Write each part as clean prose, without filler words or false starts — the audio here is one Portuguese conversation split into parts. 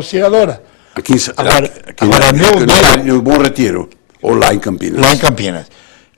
auxiliadora. Aqui no Bom Retiro, ou lá em Campinas? Lá em Campinas.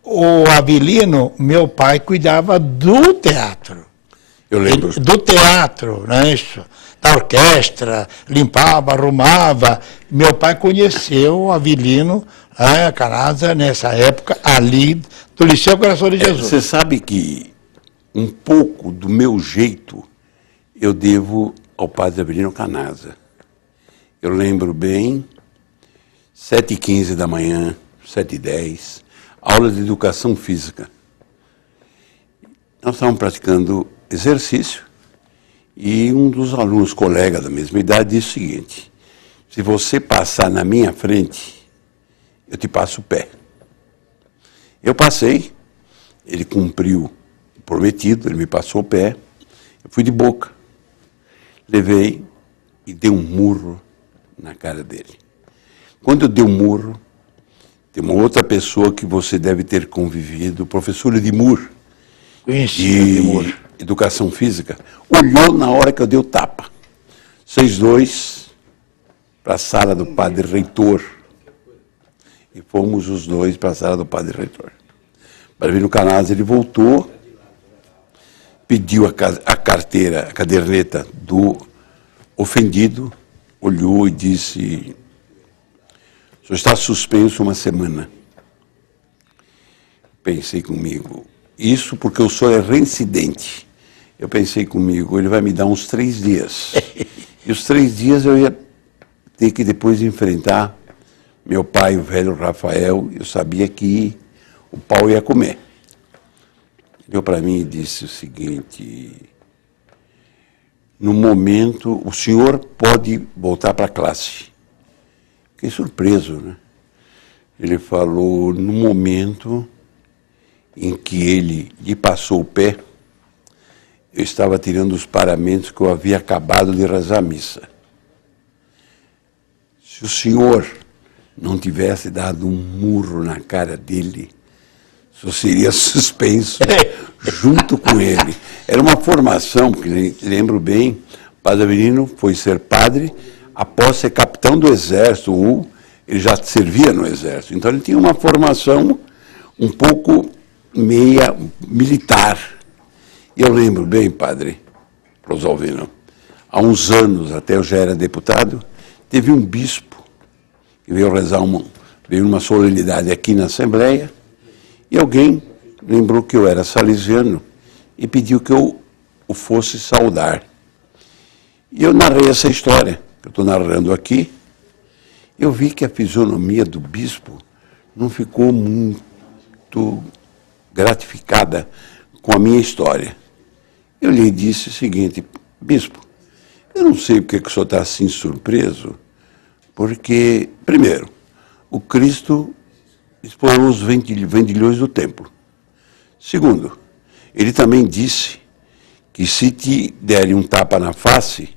O Avelino, meu pai, cuidava do teatro. Eu lembro. Do teatro, não é isso? Da orquestra, limpava, arrumava. Meu pai conheceu o Avelino, a Canasa, nessa época, ali do Liceu Coração de Jesus. Você sabe que um pouco do meu jeito eu devo ao padre Avelino Canasa. Eu lembro bem, 7h15 da manhã, 7h10, aula de educação física. Nós estávamos praticando exercício e um dos alunos, colega da mesma idade, disse o seguinte: se você passar na minha frente, eu te passo o pé. Eu passei, ele cumpriu o prometido, ele me passou o pé, eu fui de boca, levei e dei um murro na cara dele. Quando eu dei um murro, tem uma outra pessoa que você deve ter convivido, o professor Edmur, de educação física, olhou na hora que eu dei o tapa. Vocês dois para a sala do padre reitor. E fomos os dois para a sala do padre reitor. Para vir no Canasa, ele voltou, pediu a carteira, a caderneta do ofendido, olhou e disse: o senhor está suspenso uma semana. Pensei comigo, isso porque o senhor é reincidente. Eu pensei comigo, ele vai me dar uns 3 dias. E os 3 dias eu ia ter que depois enfrentar meu pai, o velho Rafael. Eu sabia que o pau ia comer. Ele olhou para mim e disse o seguinte: no momento, o senhor pode voltar para a classe. Fiquei surpreso, né? Ele falou, no momento em que ele lhe passou o pé, eu estava tirando os paramentos que eu havia acabado de rezar a missa. Se o senhor não tivesse dado um murro na cara dele, só seria suspenso junto com ele. Era uma formação, que lembro bem, o padre Avelino foi ser padre após ser capitão do exército, ou ele já servia no exército. Então ele tinha uma formação um pouco meia militar. E eu lembro bem, padre Rosalvino, há uns anos, até eu já era deputado, teve um bispo que veio rezar veio uma solenidade aqui na Assembleia, e alguém lembrou que eu era salesiano e pediu que eu o fosse saudar. E eu narrei essa história, que eu estou narrando aqui. Eu vi que a fisionomia do bispo não ficou muito gratificada com a minha história. Eu lhe disse o seguinte: bispo, eu não sei porque que o senhor está assim surpreso, porque, primeiro, o Cristo explorou os vendilhões do templo. Segundo, ele também disse que se te derem um tapa na face,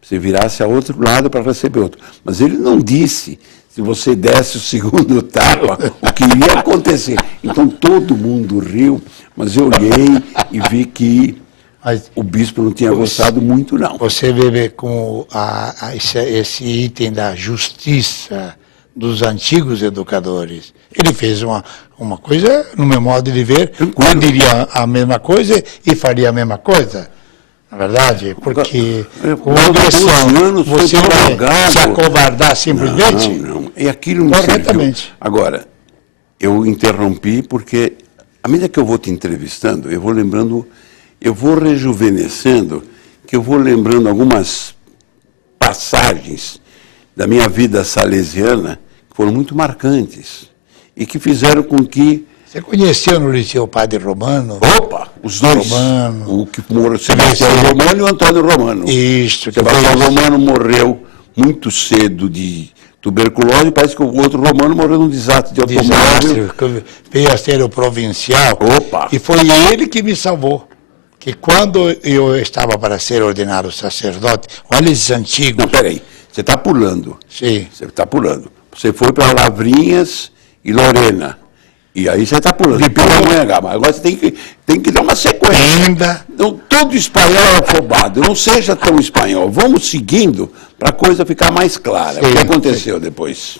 você virasse a outro lado para receber outro. Mas ele não disse, se você desse o segundo tapa, o que iria acontecer. Então todo mundo riu, mas eu olhei e vi que o bispo não tinha gostado muito, não. Você vê com esse item da justiça dos antigos educadores. Ele fez uma coisa, no meu modo de ver, diria a mesma coisa e faria a mesma coisa. Na verdade, porque uma agressão, você vai se acovardar simplesmente? Não. E aquilo me corretamente. Serviu. Agora, eu interrompi porque, à medida que eu vou te entrevistando, eu vou lembrando, eu vou rejuvenescendo, que eu vou lembrando algumas passagens da minha vida salesiana que foram muito marcantes e que fizeram com que... Você conheceu no Liceu o padre Romano? Opa, os dois. Romano. O que morreu, Sebastião Romano e o Antônio Romano. Isso. Sebastião Romano morreu muito cedo de tuberculose, e parece que o outro Romano morreu num desastre de automóvel. Veio a ser o provincial. Opa. E foi ele que me salvou. Que quando eu estava para ser ordenado sacerdote, olha esses antigos. Não, peraí, você está pulando. Sim. Você está pulando. Você foi para Lavrinhas e Lorena. E aí você está pulando de Pindamonhangaba. Agora você tem que dar uma sequência. Ainda. Então, todo espanhol é afobado. Não seja tão espanhol. Vamos seguindo para a coisa ficar mais clara. Sim, o que aconteceu depois?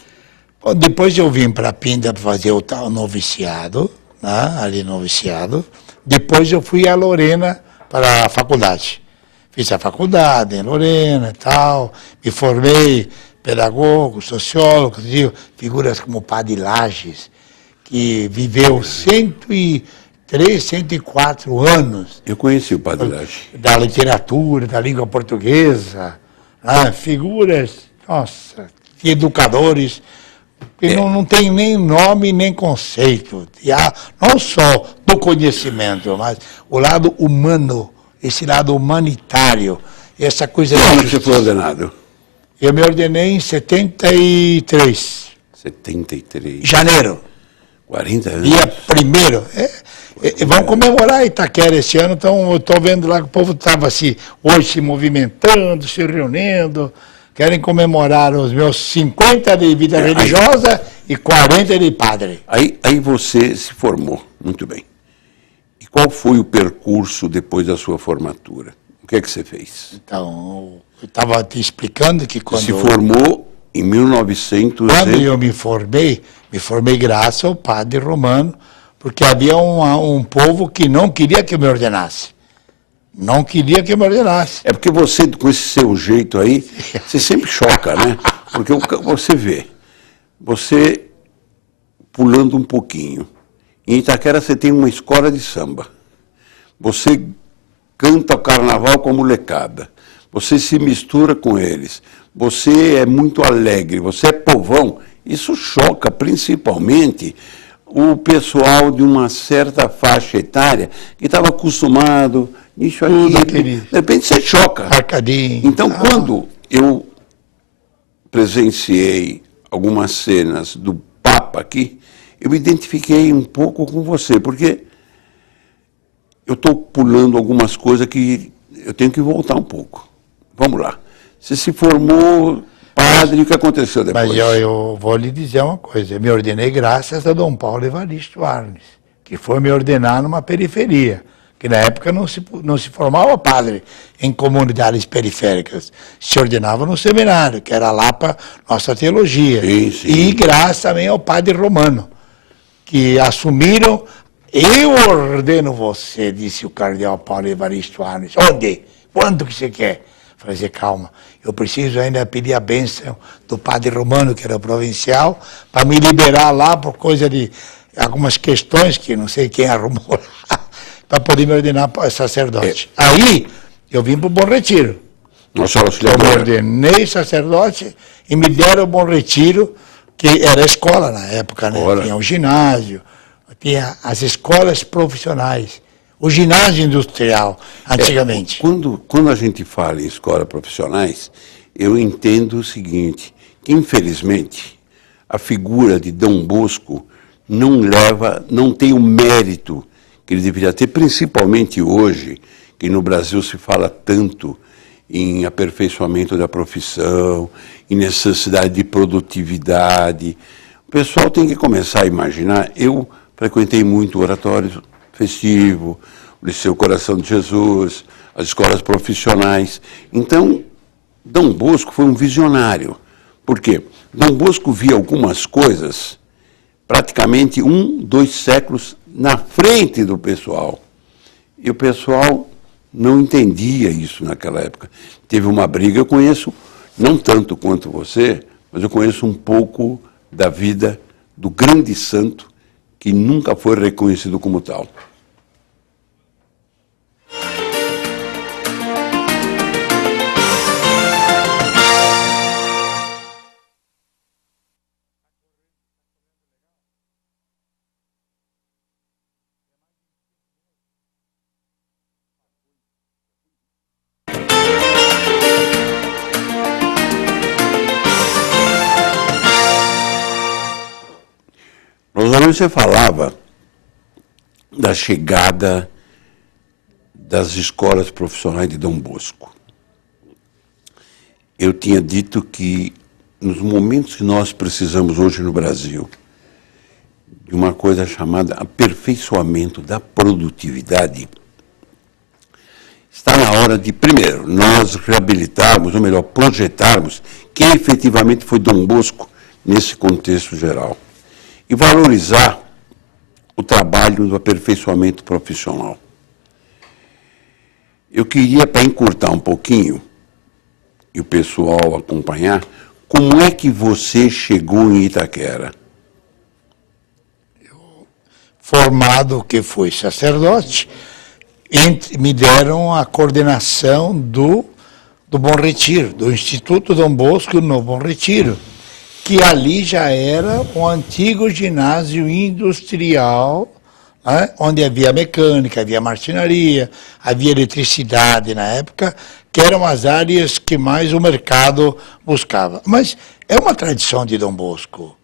Bom, depois eu vim para Pinda para fazer o tal noviciado, né? Ali noviciado. Depois eu fui a Lorena para a faculdade. Fiz a faculdade em Lorena e tal. Me formei pedagogo, sociólogo, figuras como Padre Lages, que viveu 103, 104 anos. Eu conheci o Padre Lages. Da literatura, da língua portuguesa, né? Figuras, nossa, educadores, que não tem nem nome nem conceito. E não só do conhecimento, mas o lado humano, esse lado humanitário, essa coisa... Quando você foi ordenado? Eu me ordenei em 73. 73. Janeiro. 40 anos. Dia 1º. Vão comemorar Itaquera esse ano, então eu estou vendo lá que o povo estava assim, hoje se movimentando, se reunindo, querem comemorar os meus 50 de vida religiosa e 40 de padre. Aí você se formou, muito bem. E qual foi o percurso depois da sua formatura? O que é que você fez? Então, eu estava te explicando que quando... Se formou em 1900... Quando eu me formei graças ao padre Romano, porque havia um povo que não queria que eu me ordenasse. Não queria que eu me ordenasse. É porque você, com esse seu jeito aí, você sempre choca, né? Porque você vê, você pulando um pouquinho. Em Itaquera você tem uma escola de samba. Você canta o carnaval com a molecada. Você se mistura com eles. Você é muito alegre, você é povão. Isso choca principalmente o pessoal de uma certa faixa etária que estava acostumado, isso aqui. De repente você choca. Arcadinho. Então, quando eu presenciei algumas cenas do Papa aqui, eu me identifiquei um pouco com você, porque eu estou pulando algumas coisas que eu tenho que voltar um pouco. Vamos lá. Você se formou padre, o que aconteceu depois? Mas eu vou lhe dizer uma coisa, eu me ordenei graças a Dom Paulo Evaristo Arnes, que foi me ordenar numa periferia, que na época não se formava padre em comunidades periféricas, se ordenava no seminário, que era lá para nossa teologia. Sim, sim. E graças também ao padre Romano, que assumiram, eu ordeno você, disse o cardeal Paulo Evaristo Arnes. Onde? Quando que você quer? Falei, calma, eu preciso ainda pedir a bênção do padre Romano, que era provincial, para me liberar lá por coisa de algumas questões que não sei quem arrumou lá, para poder me ordenar sacerdote. Aí, eu vim para o Bom Retiro. Nossa, eu me ordenei sacerdote e me deram o Bom Retiro, que era escola na época, né? Tinha o ginásio, tinha as escolas profissionais. O ginásio industrial, antigamente. Quando a gente fala em escolas profissionais, eu entendo o seguinte, que infelizmente a figura de Dom Bosco não tem o mérito que ele deveria ter, principalmente hoje, que no Brasil se fala tanto em aperfeiçoamento da profissão, em necessidade de produtividade. O pessoal tem que começar a imaginar, eu frequentei muito o oratório festivo, o Liceu Coração de Jesus, as escolas profissionais. Então, Dom Bosco foi um visionário. Por quê? Dom Bosco via algumas coisas praticamente 2 séculos na frente do pessoal. E o pessoal não entendia isso naquela época. Teve uma briga, eu conheço, não tanto quanto você, mas eu conheço um pouco da vida do grande santo que nunca foi reconhecido como tal. Você falava da chegada das escolas profissionais de Dom Bosco. Eu tinha dito que nos momentos que nós precisamos hoje no Brasil de uma coisa chamada aperfeiçoamento da produtividade, está na hora de, primeiro, nós reabilitarmos, ou melhor, projetarmos quem efetivamente foi Dom Bosco nesse contexto geral. E valorizar o trabalho do aperfeiçoamento profissional. Eu queria, para encurtar um pouquinho, e o pessoal acompanhar, como é que você chegou em Itaquera? Formado que fui sacerdote, me deram a coordenação do Bom Retiro, do Instituto Dom Bosco no Bom Retiro, que ali já era um antigo ginásio industrial, né, onde havia mecânica, havia marcenaria, havia eletricidade na época, que eram as áreas que mais o mercado buscava. Mas é uma tradição de Dom Bosco.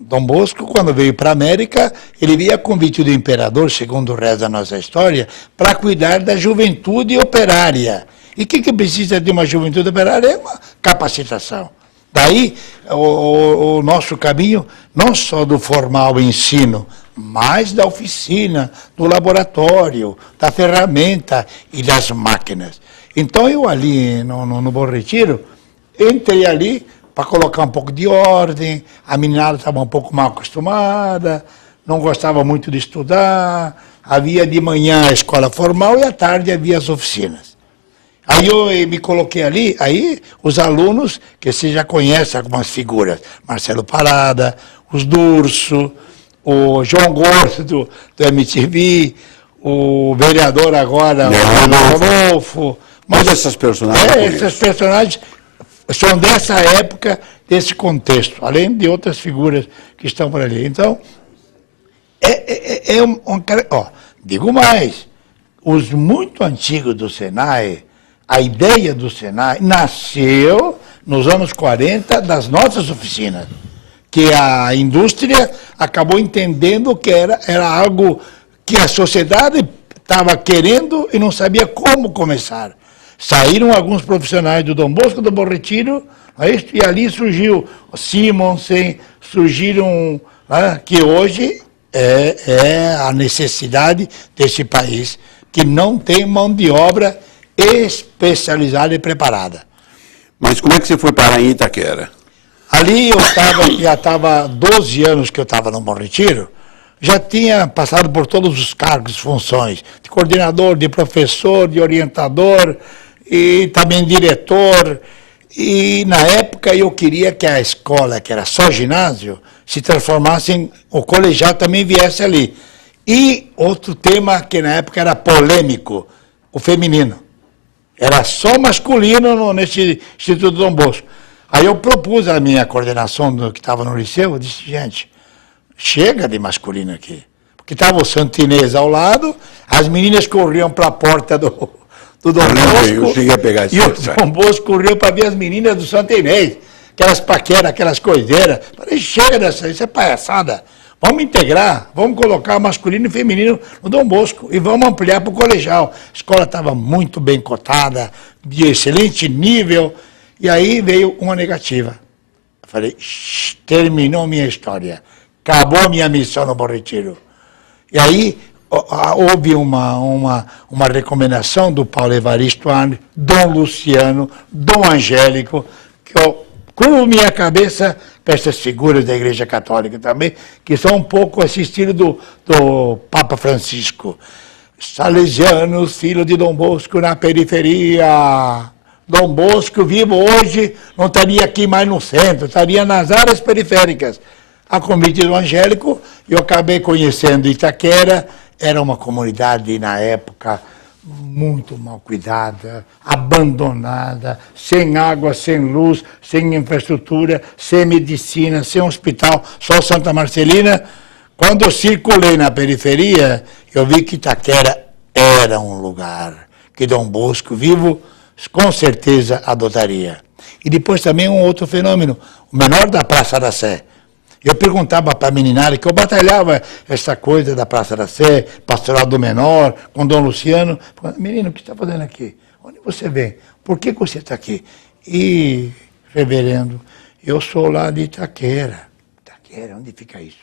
Dom Bosco, quando veio para a América, ele veio a convite do imperador, segundo reza a nossa história, para cuidar da juventude operária. E o que precisa de uma juventude operária? É uma capacitação. Daí, o nosso caminho, não só do formal ensino, mas da oficina, do laboratório, da ferramenta e das máquinas. Então, eu ali no Bom Retiro, entrei ali para colocar um pouco de ordem, a meninada estava um pouco mal acostumada, não gostava muito de estudar, havia de manhã a escola formal e à tarde havia as oficinas. Aí eu me coloquei ali, aí os alunos, que você já conhece algumas figuras, Marcelo Parada, os Durso, o João Gordo do MTV, o vereador agora, o Rodolfo. Mas essas personagens... Esses personagens são dessa época, desse contexto, além de outras figuras que estão por ali. Então, digo mais, os muito antigos do Senai, a ideia do Senai nasceu nos anos 40 das nossas oficinas, que a indústria acabou entendendo que era algo que a sociedade estava querendo e não sabia como começar. Saíram alguns profissionais do Dom Bosco, do Bom Retiro, e ali surgiu o Simonsen, surgiram, que hoje é a necessidade desse país, que não tem mão de obra especializada e preparada. Mas como é que você foi parar em Itaquera? Ali eu já estava 12 anos que eu estava no Bom Retiro, já tinha passado por todos os cargos, funções, de coordenador, de professor, de orientador, e também diretor, e na época eu queria que a escola, que era só ginásio, se transformasse em, o colegial também viesse ali. E outro tema que na época era polêmico, o feminino. Era só masculino nesse Instituto Dom Bosco. Aí eu propus a minha coordenação que estava no liceu, eu disse, gente, chega de masculino aqui. Porque estava o Santo Inês ao lado, as meninas corriam para a porta do Dom Bosco, e o Dom Bosco correu para ver as meninas do Santo Inês, aquelas paqueras, aquelas coiseiras. Falei, chega dessa, isso é palhaçada. Vamos integrar, vamos colocar masculino e feminino no Dom Bosco e vamos ampliar para o colegial. A escola estava muito bem cotada, de excelente nível, e aí veio uma negativa. Eu falei, terminou minha história, acabou a minha missão no Bom Retiro. E aí houve uma recomendação do Paulo Evaristo Arne, Dom Luciano, Dom Angélico, que eu curvo minha cabeça para essas figuras da Igreja Católica também, que são um pouco esse estilo do Papa Francisco. Salesianos, filho de Dom Bosco na periferia. Dom Bosco, vivo hoje, não estaria aqui mais no centro, estaria nas áreas periféricas. A convite do Angélico, eu acabei conhecendo Itaquera, era uma comunidade na época muito mal cuidada, abandonada, sem água, sem luz, sem infraestrutura, sem medicina, sem hospital, só Santa Marcelina. Quando eu circulei na periferia, eu vi que Itaquera era um lugar que Dom Bosco, vivo, com certeza adotaria. E depois também um outro fenômeno, o menor da Praça da Sé. Eu perguntava para a meninada, que eu batalhava essa coisa da Praça da Sé, Pastoral do Menor, com Dom Luciano. Menino, o que você está fazendo aqui? Onde você vem? Por que você está aqui? E, reverendo, eu sou lá de Itaquera. Itaquera, onde fica isso?